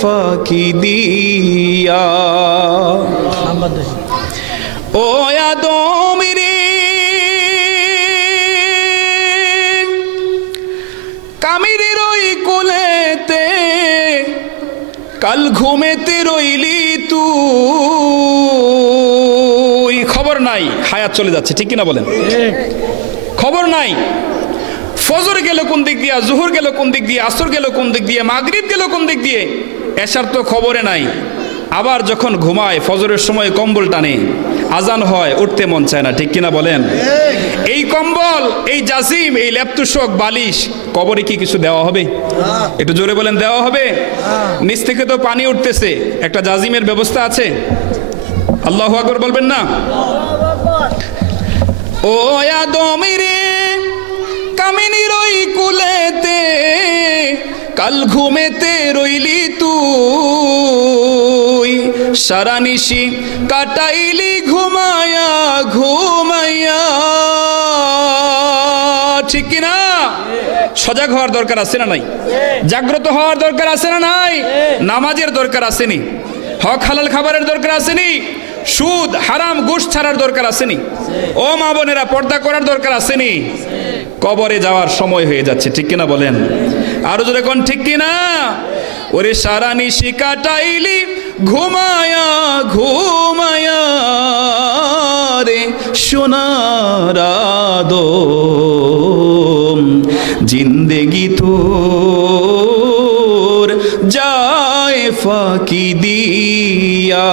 ফাঁকি দিয়া। ও আদম রে কামিরের কোলেতে, কাল ঘুমেতে রইলি তুই। খবর নাই, হায়াত চলে যাচ্ছে, ঠিক কিনা বলেন? খবর নাই। ফজর গেল কোন দিক দিয়ে, জুহুর গেল কোন দিক দিয়ে, আসর গেল কোন দিক দিয়ে, মাগরিব গেল কোন দিক দিয়ে এসার তো খবরে নাই। আবার যখন ঘুমায়, ফজরের সময় কম্বল টানে, আজান হয়, উঠতে মন চায় না, ঠিক কিনা বলেন? এই কম্বল, এই জাসিম, এই ল্যাপতুষক বালিশ, কবরে কি কিছু দেওয়া হবে? একটু জোরে বলেন, দেওয়া হবে? নিচ থেকে তো পানি উঠতেছে, একটা জাজিমের ব্যবস্থা আছে। আল্লাহ আকবর বলবেন না? ও আদম রে কামিনীর ওই কুলেতে, কাল ঘুমেতে রইলি তুই। সারা নিশি কাটাইলি ঘুমায়া, ঘুমাইয়া। ঠিক কিনা সজাগ হওয়ার দরকার আছে না নাই? জাগ্রত হওয়ার দরকার আছে না নাই? নামাজের দরকার আসেনি হক হালাল খাবারের দরকার আসেনি সুদ, হারাম, গোশ ছাড়ার দরকার আসেনি ও মা বোনেরা, পর্দা করার দরকার আসেনি কবরে যাওয়ার সময় হয়ে যাচ্ছে, ঠিক কিনা বলেন? আরও যদি এখন ঠিক কিনা? ওরে সারা নিশি কাটাইলি, ঘুমায়া ঘুমায়া রে সোনারাদ জিন্দেগি তোর যায় ফাঁকি দিয়া।